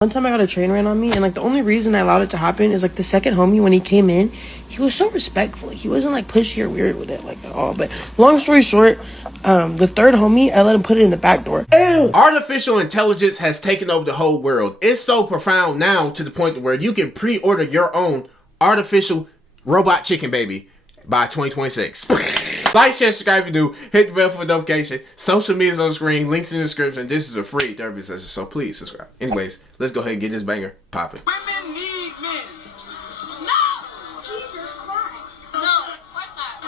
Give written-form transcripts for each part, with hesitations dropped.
One time I got a train ran on me, and like the only reason I allowed it to happen is like the second homie, when he came in, he was so respectful. He wasn't like pushy or weird with it like at all. But long story short, the third homie, I let him put it in the back door. Ew. Artificial intelligence has taken over the whole world. It's so profound now to the point where you can pre-order your own artificial robot chicken baby by 2026. Like, share, subscribe if you do. Hit the bell for notification. Social media's on the screen. Links in the description. This is a free therapy session, so please subscribe. Anyways, let's go ahead and get this banger popping. Women need men. No! Jesus Christ. No. What not?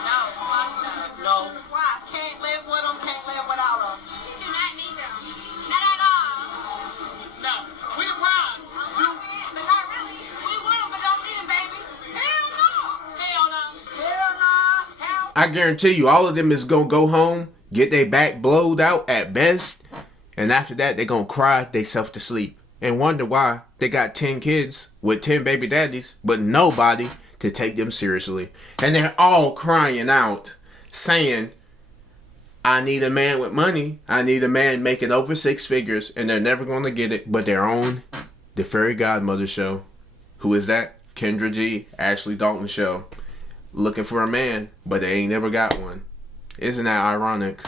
No. Why? Can't live with them, can't live without them. You do not need them. Not at all. No. We the prime. But not really. We will, but don't need them, baby. Hell no. Hell no. Hell no. Hell. I guarantee you, all of them is gonna go home, get their back blowed out at best, and after that, they gonna cry theyself to sleep and wonder why they got 10 kids with 10 baby daddies, but nobody to take them seriously. And they're all crying out, saying, I need a man with money. I need a man making over 6 figures, and they're never gonna get it, but they're on the Fairy Godmother show. Who is that? Kendra G, Ashley Dalton show. Looking for a man, but they ain't never got one. Isn't that ironic?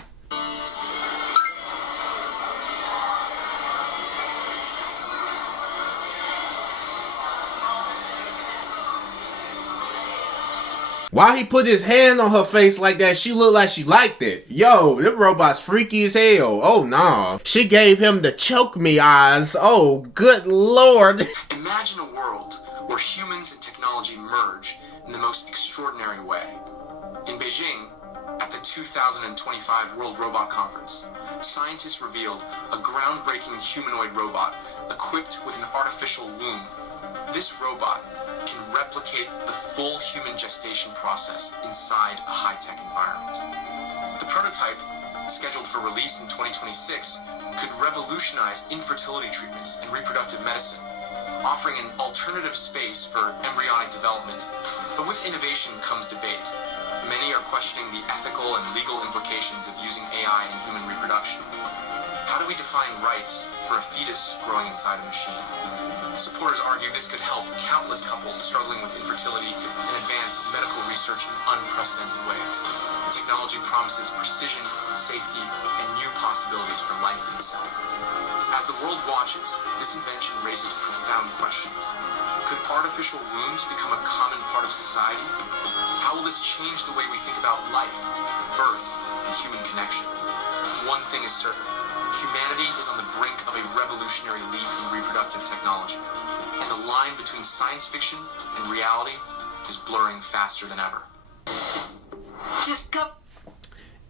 Why he put his hand on her face like that? She looked like she liked it. Yo, them robot's freaky as hell. Oh, nah. She gave him the choke me eyes. Oh, good lord. Imagine a world where humans and technology merge in the most extraordinary way. In Beijing, at the 2025 World Robot Conference, scientists revealed a groundbreaking humanoid robot equipped with an artificial womb. This robot can replicate the full human gestation process inside a high-tech environment. The prototype, scheduled for release in 2026, could revolutionize infertility treatments and reproductive medicine, offering an alternative space for embryonic development. But with innovation comes debate. Many are questioning the ethical and legal implications of using AI in human reproduction. How do we define rights for a fetus growing inside a machine? Supporters argue this could help countless couples struggling with infertility and advance medical research in unprecedented ways. The technology promises precision, safety, and new possibilities for life itself. As the world watches, this invention raises profound questions. Could artificial wombs become a common part of society? How will this change the way we think about life, birth, and human connection? One thing is certain. Humanity is on the brink of a revolutionary leap in reproductive technology, and the line between science fiction and reality is blurring faster than ever.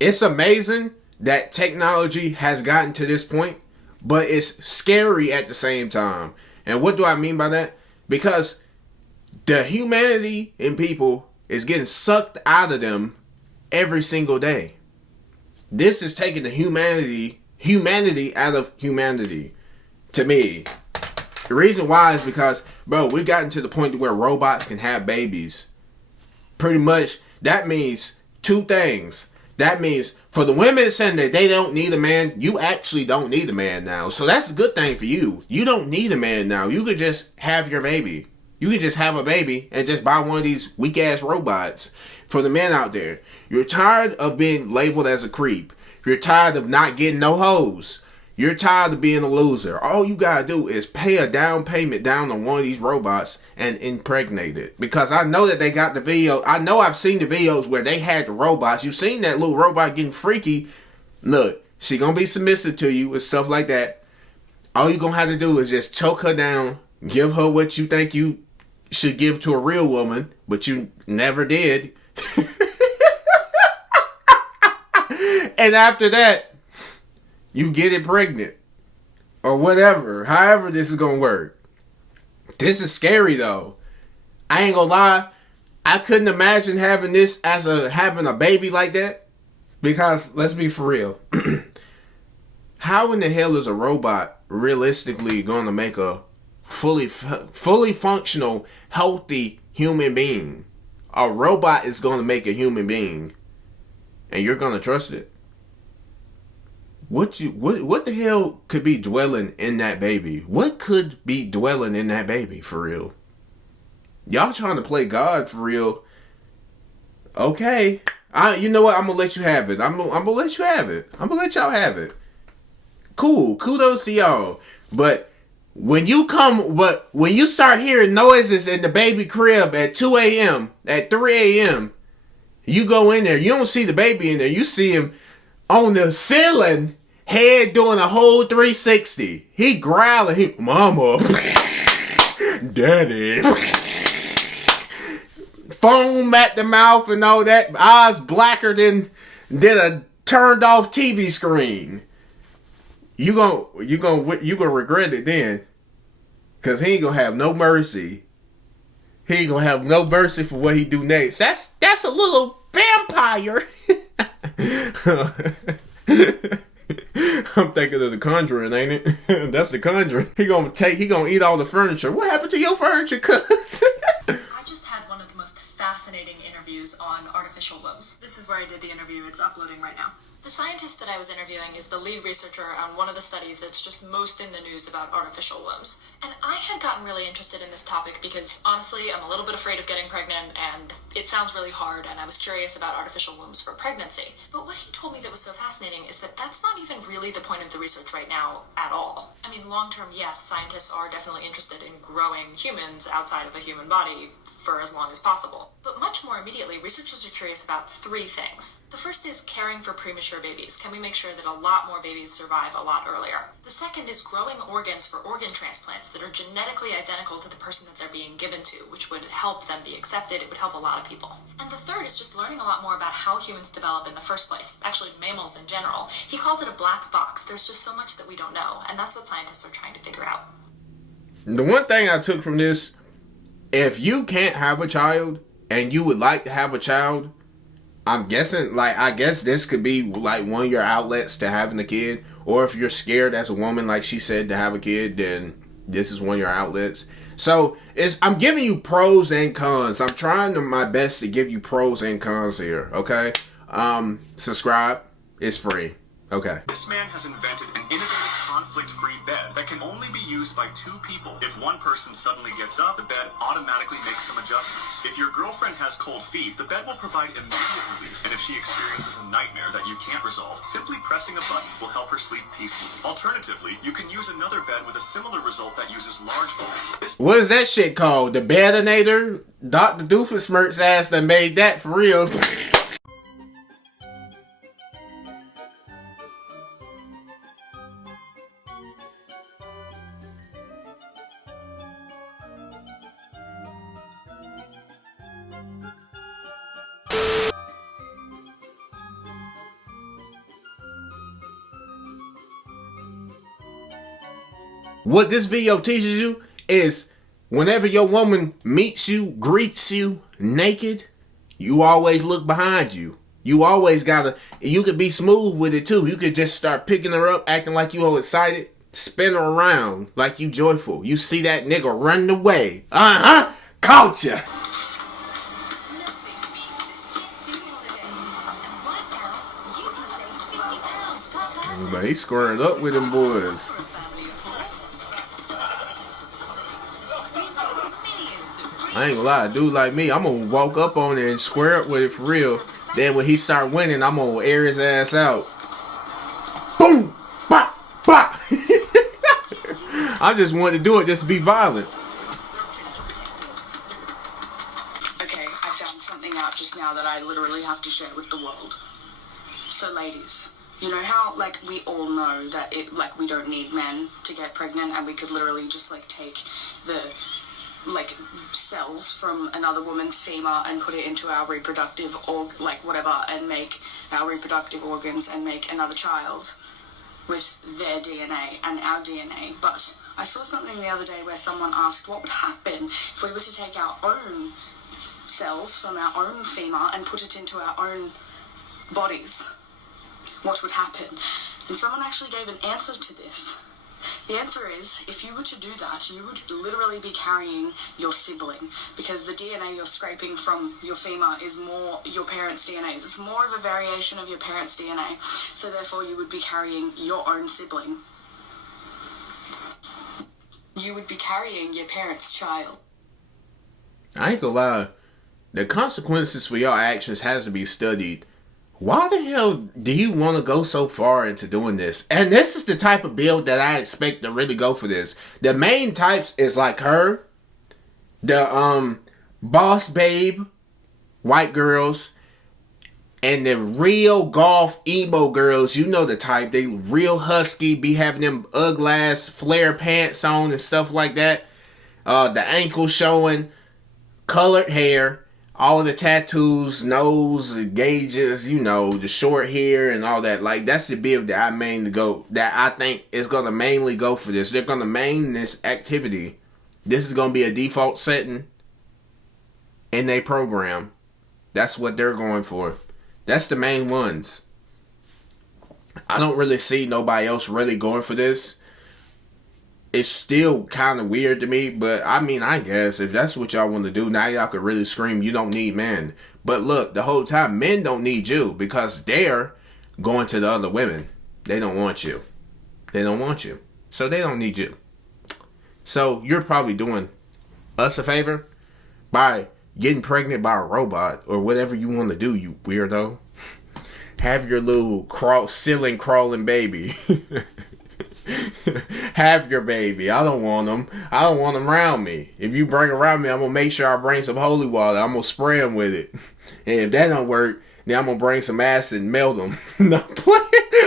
It's amazing that technology has gotten to this point, but it's scary at the same time. And what do I mean by that? Because the humanity in people is getting sucked out of them every single day. This is taking the humanity out of humanity, to me. The reason why is because, bro, we've gotten to the point where robots can have babies. Pretty much, that means 2 things. That means for the women saying that they don't need a man, you actually don't need a man now. So that's a good thing for you. You don't need a man now. You could just have your baby. You can just have a baby and just buy one of these weak-ass robots. For the men out there, you're tired of being labeled as a creep. You're tired of not getting no hoes. You're tired of being a loser. All you gotta do is pay a down payment down on one of these robots and impregnate it. Because I know that they got the video. I know I've seen the videos where they had the robots. You've seen that little robot getting freaky. Look, she gonna be submissive to you and stuff like that. All you gonna have to do is just choke her down, give her what you think you should give to a real woman, but you never did. And after that, you get it pregnant. Or whatever. However this is going to work. This is scary though. I ain't going to lie. I couldn't imagine having this as having a baby like that. Because, let's be for real. How in the hell is a robot realistically going to make a fully functional, healthy human being? A robot is going to make a human being. And you're going to trust it? what the hell could be dwelling in that baby? What could be dwelling in that baby for real? Y'all trying to play God for real? Okay, you know what? I'm gonna let you have it. I'm gonna let you have it. I'm gonna let y'all have it. Cool, kudos to y'all. But when you start hearing noises in the baby crib at 2 a.m., at 3 a.m., you go in there. You don't see the baby in there. You see him on the ceiling, head doing a whole 360. He growling. Mama, daddy. Foam at the mouth and all that. Eyes blacker than a turned off TV screen. You gonna regret it then, cause he ain't gonna have no mercy. He ain't gonna have no mercy for what he do next. That's a little vampire. I'm thinking of The Conjuring, ain't it? That's The Conjuring. He gonna eat all the furniture. What happened to your furniture, cuz? I just had one of the most fascinating interviews on artificial limbs. This is where I did the interview. It's uploading right now. The scientist that I was interviewing is the lead researcher on one of the studies that's just most in the news about artificial limbs. And I had gotten really interested in this topic because, honestly, I'm a little bit afraid of getting pregnant, and it sounds really hard, and I was curious about artificial limbs for pregnancy. But what he told me that was so fascinating is that that's not even really the point of the research right now at all. I mean, long-term, yes, scientists are definitely interested in growing humans outside of a human body for as long as possible. But much more immediately, researchers are curious about three things. The first is caring for premature babies. Can we make sure that a lot more babies survive a lot earlier? The second is growing organs for organ transplants that are genetically identical to the person that they're being given to, which would help them be accepted. It would help a lot of people. And the third is just learning a lot more about how humans develop in the first place, actually mammals in general. He called it a black box. There's just so much that we don't know, and that's what scientists are trying to figure out. The one thing I took from this, if you can't have a child and you would like to have a child, I guess this could be like one of your outlets to having a kid. Or if you're scared as a woman, like she said, to have a kid, then this is one of your outlets. So I'm giving you pros and cons. I'm trying my best to give you pros and cons here. Okay. Subscribe. It's free. Okay. This man has invented an innovative conflict-free bed that can only be used by two people. If one person suddenly gets up, the bed automatically makes some adjustments. If your girlfriend has cold feet, the bed will provide immediate relief. And if she experiences a nightmare that you can't resolve, simply pressing a button will help her sleep peacefully. Alternatively, you can use another bed with a similar result that uses large bolts. What is that shit called? The Bedinator? Dr. Doofenshmirtz ass that made that for real. What this video teaches you is whenever your woman meets you, greets you naked, you always look behind you. You always you could be smooth with it too. You could just start picking her up, acting like you all excited, spin her around like you joyful. You see that nigga running away. Caught ya. But he's squaring up with them boys. I ain't gonna lie, a dude like me, I'm gonna walk up on it and square up with it for real. Then when he start winning, I'm gonna air his ass out. Boom! Bop! Bop! I just wanted to do it just to be violent. Okay, I found something out just now that I literally have to share with the world. So ladies, you know how like we all know that we don't need men to get pregnant, and we could literally just like take the cells from another woman's femur and put it into our reproductive and make our reproductive organs and make another child with their DNA and our DNA. But I saw something the other day where someone asked what would happen if we were to take our own cells from our own femur and put it into our own bodies. What would happen? And someone actually gave an answer to this. The The answer is, if you were to do that, you would literally be carrying your sibling, because the DNA you're scraping from your femur is more your parents' DNA. It's more of a variation of your parents' DNA. So therefore, you would be carrying your own sibling. You would be carrying your parents' child. I ain't gonna lie. The consequences for your actions has to be studied. Why the hell do you want to go so far into doing this? And this is the type of build that I expect to really go for this. The main types is like her, the boss babe, white girls, and the real golf emo girls. You know the type. They real husky, be having them ugly ass flare pants on and stuff like that. The ankle showing, colored hair. All the tattoos, nose gauges, you know, the short hair and all that. Like, that's the build that I think is going to mainly go for this. They're going to main this activity. This is going to be a default setting in their program. That's what they're going for. That's the main ones. I don't really see nobody else really going for this. It's still kind of weird to me, but I mean, I guess if that's what y'all want to do, now y'all can really scream, you don't need men. But look, the whole time, men don't need you because they're going to the other women. They don't want you. They don't want you. So they don't need you. So you're probably doing us a favor by getting pregnant by a robot or whatever you want to do, you weirdo. Have your little ceiling crawling baby. Have your baby. I don't want them. I don't want them around me. If you bring around me, I'm going to make sure I bring some holy water. I'm going to spray them with it. And if that don't work, then I'm going to bring some acid and melt them. No,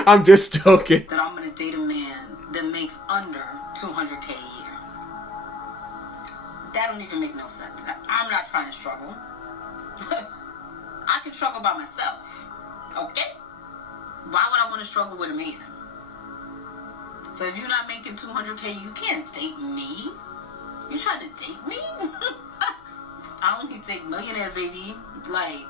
I'm just joking. That I'm going to date a man that makes under $200K a year. That don't even make no sense. I'm not trying to struggle. I can struggle by myself. Okay? Why would I want to struggle with a man? So if you're not making $200K, you can't date me. You trying to date me? I only date millionaires, baby. Like,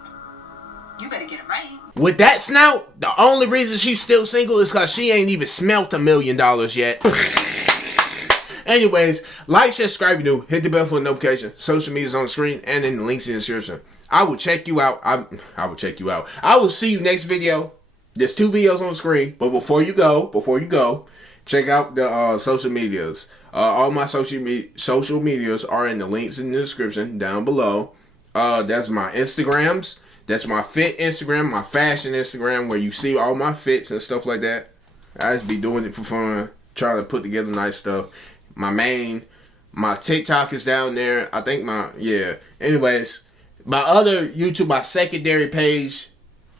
you better get it right. With that snout, the only reason she's still single is because she ain't even smelt $1 million yet. Anyways, like, share, subscribe if you're new. Hit the bell for a notification. Social media's on the screen and in the links in the description. I will check you out. I will check you out. I will see you next video. There's 2 videos on the screen. But before you go, check out the social medias. All my social medias are in the links in the description down below. That's my Instagrams. That's my fit Instagram, my fashion Instagram, where you see all my fits and stuff like that. I just be doing it for fun, trying to put together nice stuff. My TikTok is down there. I think Anyways, my other YouTube, my secondary page,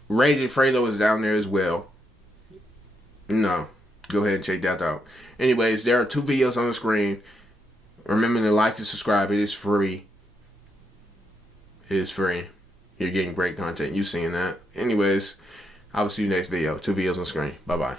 Raging Fredo, is down there as well. No. Go ahead and check that out. Anyways, there are 2 videos on the screen. Remember to like and subscribe. It is free. It is free. You're getting great content. You seeing that. Anyways, I will see you next video. 2 videos on the screen. Bye-bye.